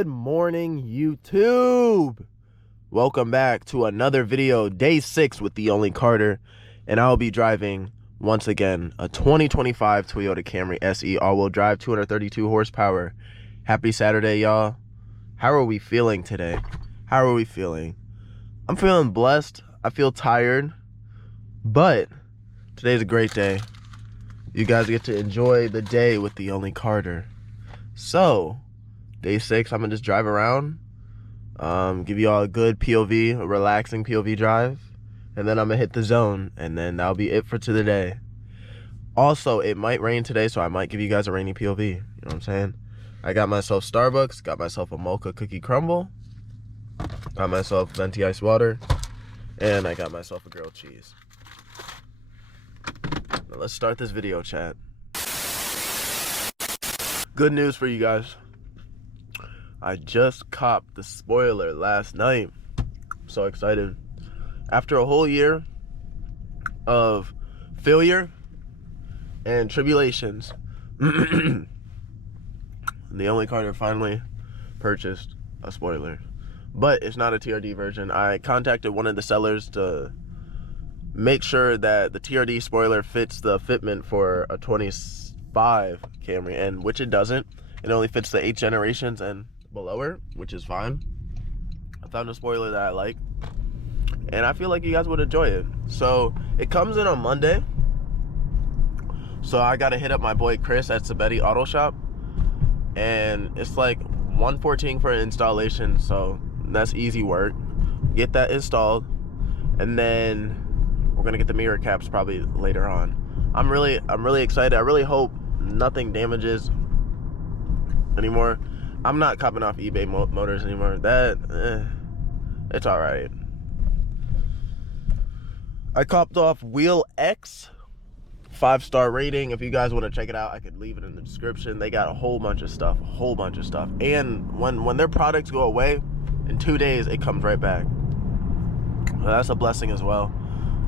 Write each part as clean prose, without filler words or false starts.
Good morning, YouTube. Welcome back to another video, day 6 with theOnlycarter, and I'll be driving once again a 2025 Toyota Camry SE all-wheel drive, 232 horsepower. Happy Saturday, y'all. How are we feeling today? How are we feeling? I'm feeling blessed. I feel tired, but today's a great day. You guys get to enjoy the day with theOnlycarter. So, day 6, I'm gonna just drive around, give you all a good POV, a relaxing POV drive, and then I'm gonna hit the zone, and then that'll be it for today. Also, it might rain today, so I might give you guys a rainy POV. You know what I'm saying? I got myself Starbucks, got myself a mocha cookie crumble, got myself venti ice water, and I got myself a grilled cheese. Now let's start this video, chat. Good news for you guys. I just copped the spoiler last night. I'm so excited. After a whole year of failure and tribulations, theOnlycarter finally purchased a spoiler. But it's not a TRD version. I contacted one of the sellers to make sure that the TRD spoiler fits the fitment for a 25 Camry, and which it doesn't. It only fits the 8 generations and below, which is fine. I found a spoiler that I like, and I feel like you guys would enjoy it. So it comes in on Monday, so I gotta hit up my boy Chris at Sabetti Auto Shop, and it's like $114 for an installation, so that's easy work. Get that installed, and then we're gonna get the mirror caps probably later on. I'm really excited. I really hope nothing damages anymore. I'm not copping off eBay motors anymore. It's all right. I copped off Wheel X, 5-star rating. If you guys want to check it out, I could leave it in the description. They got a whole bunch of stuff, And when their products go away, in 2 days, it comes right back. Well, that's a blessing as well.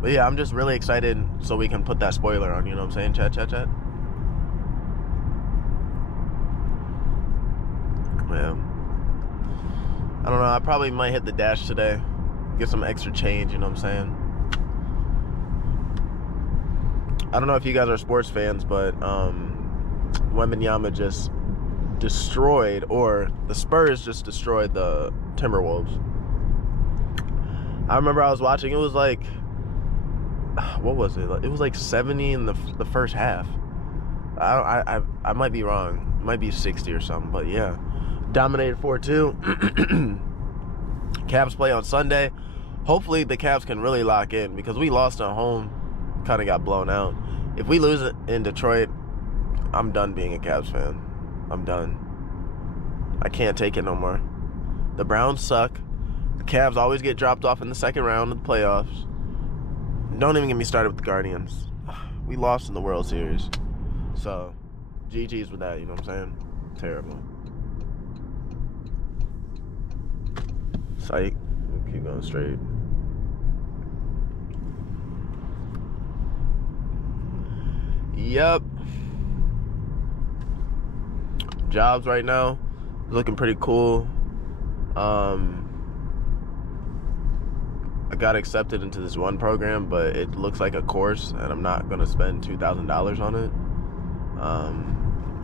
But yeah, I'm just really excited so we can put that spoiler on, you know what I'm saying? Chat. Yeah. I don't know, I probably might hit the dash today, get some extra change, you know what I'm saying? I don't know if you guys are sports fans, but Wembanyama just destroyed, or the Spurs just destroyed the Timberwolves. I remember I was watching, it was like, what was it? It was like 70 in the first half. I might be wrong. It might be 60 or something, but yeah. Dominated 4-2. Cavs play on Sunday. Hopefully the Cavs can really lock in, because we lost at home, kind of got blown out. If we lose it in Detroit, I'm done being a Cavs fan. I'm done. I can't take it no more. The Browns suck. The Cavs always get dropped off in the second round of the playoffs. Don't even get me started with the Guardians. We lost in the World Series. So, GG's with that, you know what I'm saying? Terrible. Psych. Keep going straight. Yep. Jobs right now looking pretty cool. I got accepted into this one program, but it looks like a course, and I'm not gonna spend $2,000 on it.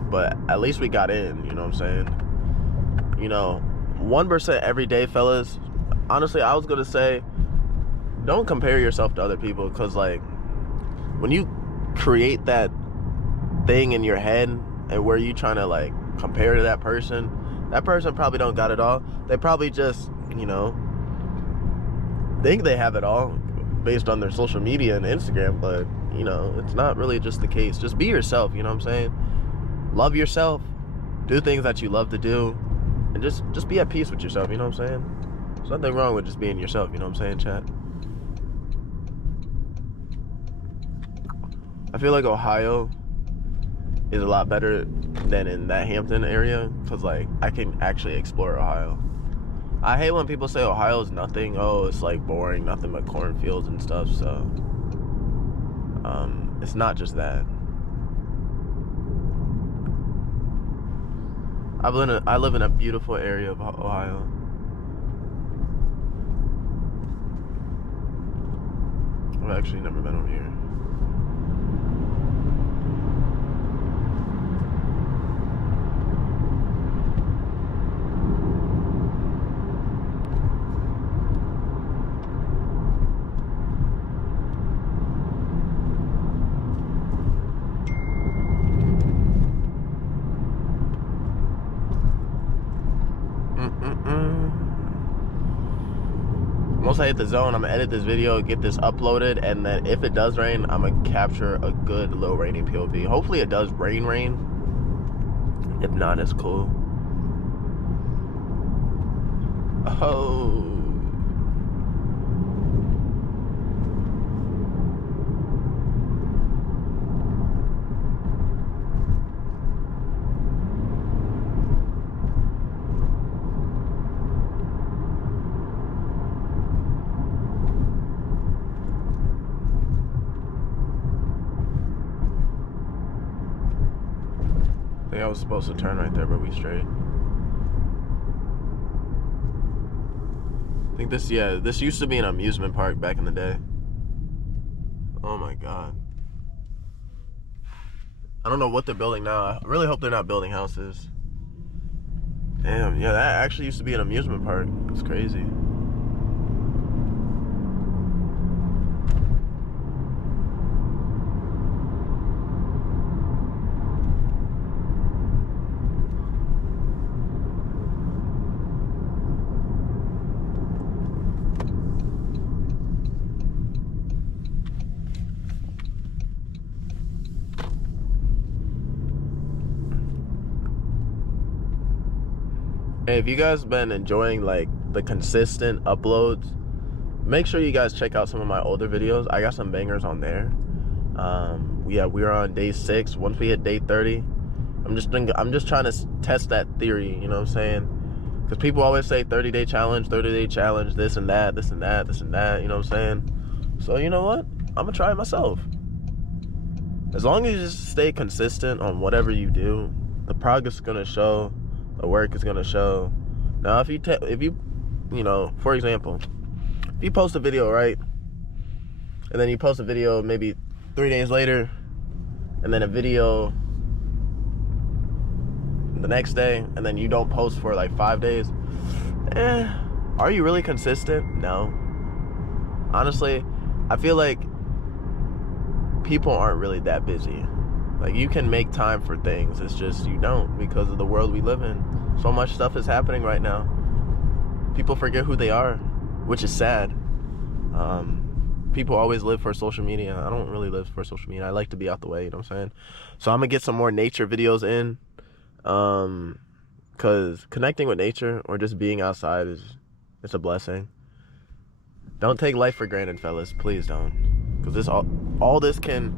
But at least we got in, you know what I'm saying? You know, 1% every day, fellas. Honestly, I was gonna say, don't compare yourself to other people, because like, when you create that thing in your head and where you trying to like compare to that person probably don't got it all. They probably just, you know, think they have it all based on their social media and Instagram, but you know, it's not really just the case. Just be yourself, you know what I'm saying? Love yourself, do things that you love to do, and just be at peace with yourself, you know what I'm saying? There's nothing wrong with just being yourself, you know what I'm saying, chat? I feel like Ohio is a lot better than in that Hampton area, because like I can actually explore Ohio. I hate when people say Ohio is nothing. Oh, it's like boring, nothing but cornfields and stuff. So it's not just that. I live in a beautiful area of Ohio. I've actually never been over here. Once I hit the zone, I'm gonna edit this video, get this uploaded, and then if it does rain, I'm gonna capture a good little raining POV. Hopefully it does rain. If not, it's cool. Oh. I think I was supposed to turn right there, but we straight. I think this used to be an amusement park back in the day. Oh my God. I don't know what they're building now. I really hope they're not building houses. Damn, yeah, that actually used to be an amusement park. It's crazy. Hey, if you guys been enjoying like the consistent uploads, make sure you guys check out some of my older videos. I got some bangers on there. Yeah, we're on day 6. Once we hit day 30, I'm just trying to test that theory, you know what I'm saying? Because people always say 30-day challenge, 30-day challenge, this and that, this and that, this and that, you know what I'm saying? So you know what? I'm gonna try it myself. As long as you just stay consistent on whatever you do, the progress is gonna show. The work is gonna show. Now, if you know, for example, if you post a video, right, and then you post a video maybe 3 days later, and then a video the next day, and then you don't post for like 5 days, are you really consistent? No. Honestly, I feel like people aren't really that busy. Like, you can make time for things. It's just you don't, because of the world we live in. So much stuff is happening right now. People forget who they are, which is sad. People always live for social media. I don't really live for social media. I like to be out the way, you know what I'm saying? So I'm gonna get some more nature videos in. Cause connecting with nature or just being outside it's a blessing. Don't take life for granted, fellas. Please don't. Cause all this can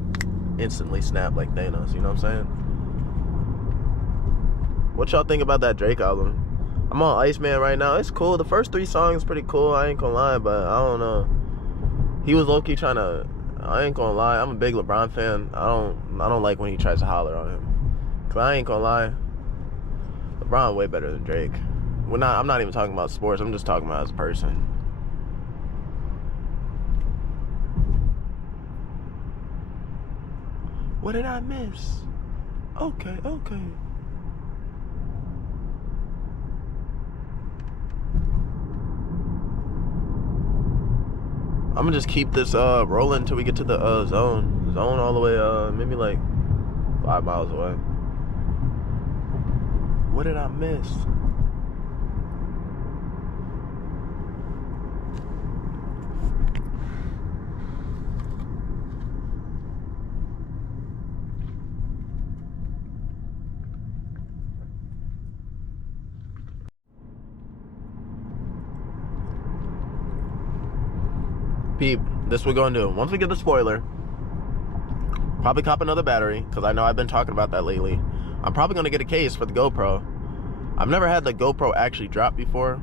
instantly snap like Thanos, you know what I'm saying? What y'all think about that Drake album? I'm on Iceman right now. It's cool. The first 3 songs pretty cool, I ain't gonna lie, but I don't know. He was low-key trying to, I ain't gonna lie, I'm a big LeBron fan. I don't like when he tries to holler on him. Cause I ain't gonna lie, LeBron way better than Drake. I'm not even talking about sports, I'm just talking about as a person. What did I miss? Okay. I'm gonna just keep this rolling until we get to the zone. Zone all the way maybe like 5 miles away. What did I miss? Peep, this we're gonna do. Once we get the spoiler, probably cop another battery, because I know I've been talking about that lately. I'm probably gonna get a case for the GoPro. I've never had the GoPro actually drop before.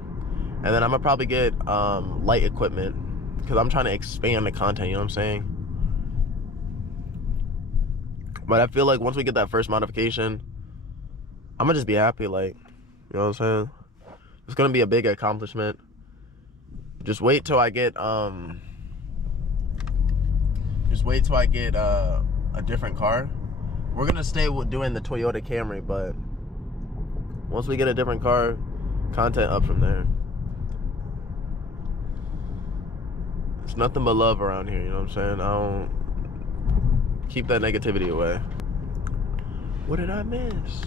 And then I'm gonna probably get light equipment, because I'm trying to expand the content, you know what I'm saying? But I feel like once we get that first modification, I'm gonna just be happy. Like, You know what I'm saying? It's gonna be a big accomplishment. Just wait till I get a different car. We're gonna stay with doing the Toyota Camry, but once we get a different car, content up from there. It's nothing but love around here, you know what I'm saying? I don't keep that negativity away. What did I miss?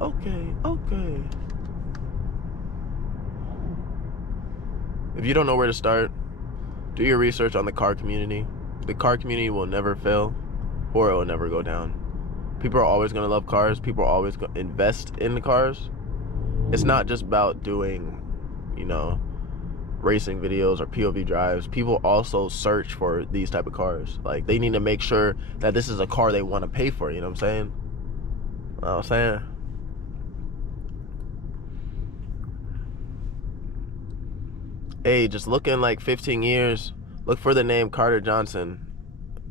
Okay. If you don't know where to start, do your research on the car community. The car community will never fail, or it will never go down. People are always gonna love cars. People are always gonna invest in the cars. It's not just about doing, you know, racing videos or POV drives. People also search for these type of cars. Like, they need to make sure that this is a car they want to pay for, you know what I'm saying? You know what I'm saying? Hey, just look in like 15 years, look for the name Carter Johnson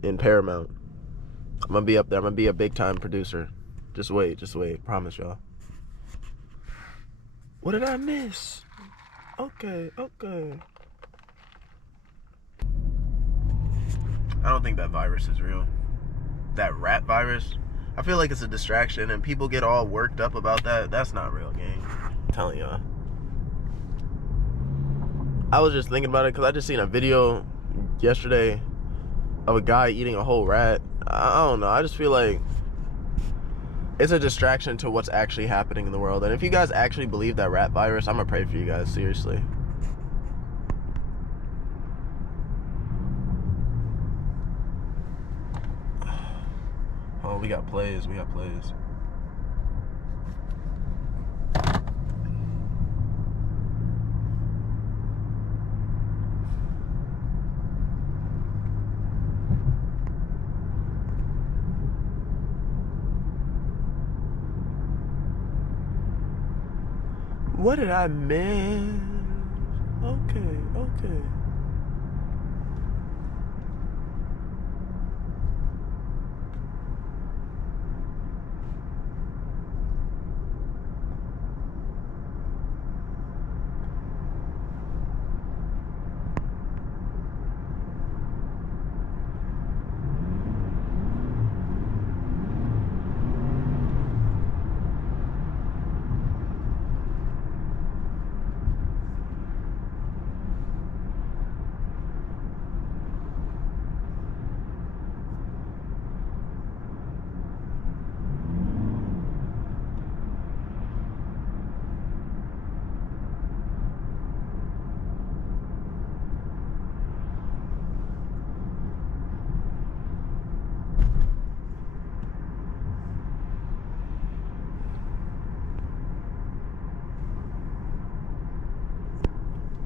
in Paramount. I'm gonna be up there. I'm gonna be a big time producer. Just wait. Promise y'all. What did I miss? Okay. I don't think that virus is real. That rat virus, I feel like it's a distraction and people get all worked up about that. That's not real, gang. I'm telling y'all. I was just thinking about it because I just seen a video yesterday of a guy eating a whole rat. I don't know. I just feel like it's a distraction to what's actually happening in the world. And if you guys actually believe that rat virus, I'm gonna pray for you guys, seriously. Oh, we got plays. What did I miss? Okay.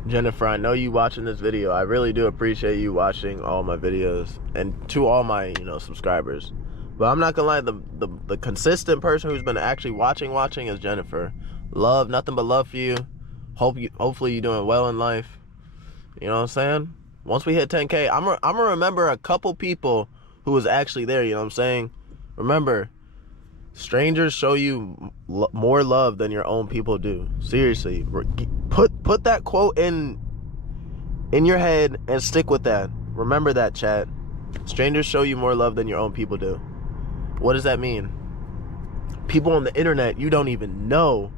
Jennifer, I know you watching this video. I really do appreciate you watching all my videos, and to all my, you know, subscribers. But I'm not gonna lie, the consistent person who's been actually watching is Jennifer. Love, nothing but love for you. Hopefully you're doing well in life. You know what I'm saying? Once we hit 10K, I'm gonna remember a couple people who was actually there. You know what I'm saying? Remember, strangers show you more love than your own people do. Seriously, put that quote in your head and stick with that. Remember that, chat. Strangers show you more love than your own people do. What does that mean? People on the internet you don't even know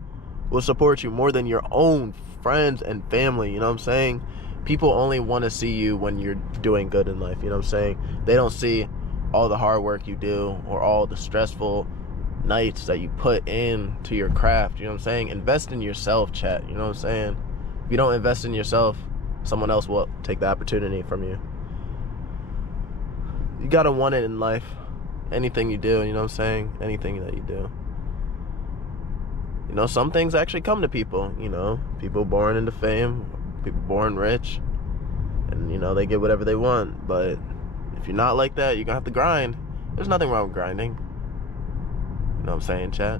will support you more than your own friends and family. You know what I'm saying? People only want to see you when you're doing good in life. You know what I'm saying? They don't see all the hard work you do or all the stressful nights that you put into your craft. You know what I'm saying? Invest in yourself, chat. You know what I'm saying? If you don't invest in yourself, someone else will take the opportunity from you. You gotta want it in life. Anything you do, you know what I'm saying? Anything that you do. You know, some things actually come to people. You know, people born into fame, people born rich, and you know, they get whatever they want. But if you're not like that, you're gonna have to grind. There's nothing wrong with grinding. You know what I'm saying, chat?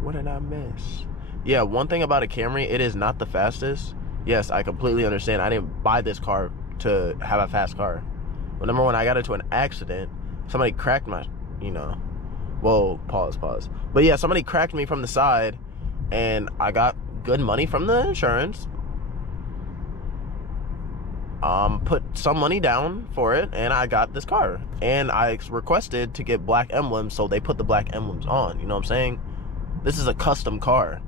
What did I miss? Yeah, one thing about a Camry, it is not the fastest. Yes, I completely understand. I didn't buy this car to have a fast car. But number one, I got into an accident. Somebody cracked my, you know, Whoa, pause. But yeah, somebody cracked me from the side, and I got good money from the insurance. Put some money down for it, and I got this car. And I requested to get black emblems, so they put the black emblems on. You know what I'm saying? This is a custom car,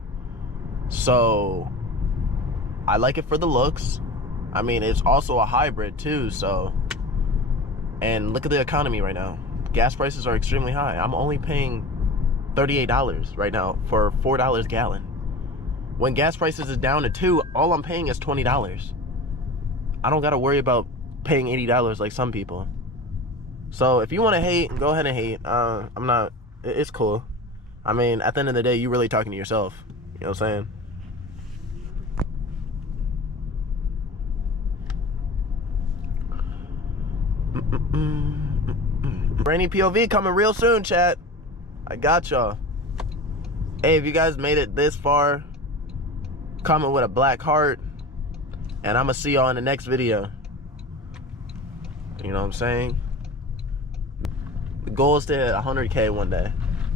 so I like it for the looks. I mean, it's also a hybrid too, so. And look at the economy right now. Gas prices are extremely high. I'm only paying $38 right now for $4 a gallon. When gas prices is down to $2, all I'm paying is $20. I don't gotta worry about paying $80 like some people. So if you want to hate, go ahead and hate. I'm not. It's cool. I mean, at the end of the day, you really talking to yourself. You know what I'm saying? Rainy POV coming real soon, chat. I got y'all. Hey, if you guys made it this far, comment with a black heart, and I'm gonna see y'all in the next video. You know what I'm saying? The goal is to hit 100K one day,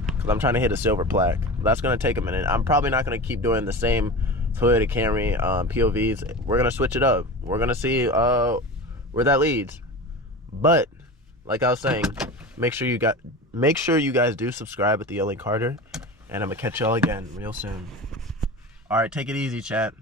because I'm trying to hit a silver plaque. That's gonna take a minute. I'm probably not gonna keep doing the same Toyota Camry POVs. We're gonna switch it up. We're gonna see where that leads. But like I was saying, make sure you guys do subscribe with the Only Carter, and I'm gonna catch y'all again real soon. All right, take it easy, chat.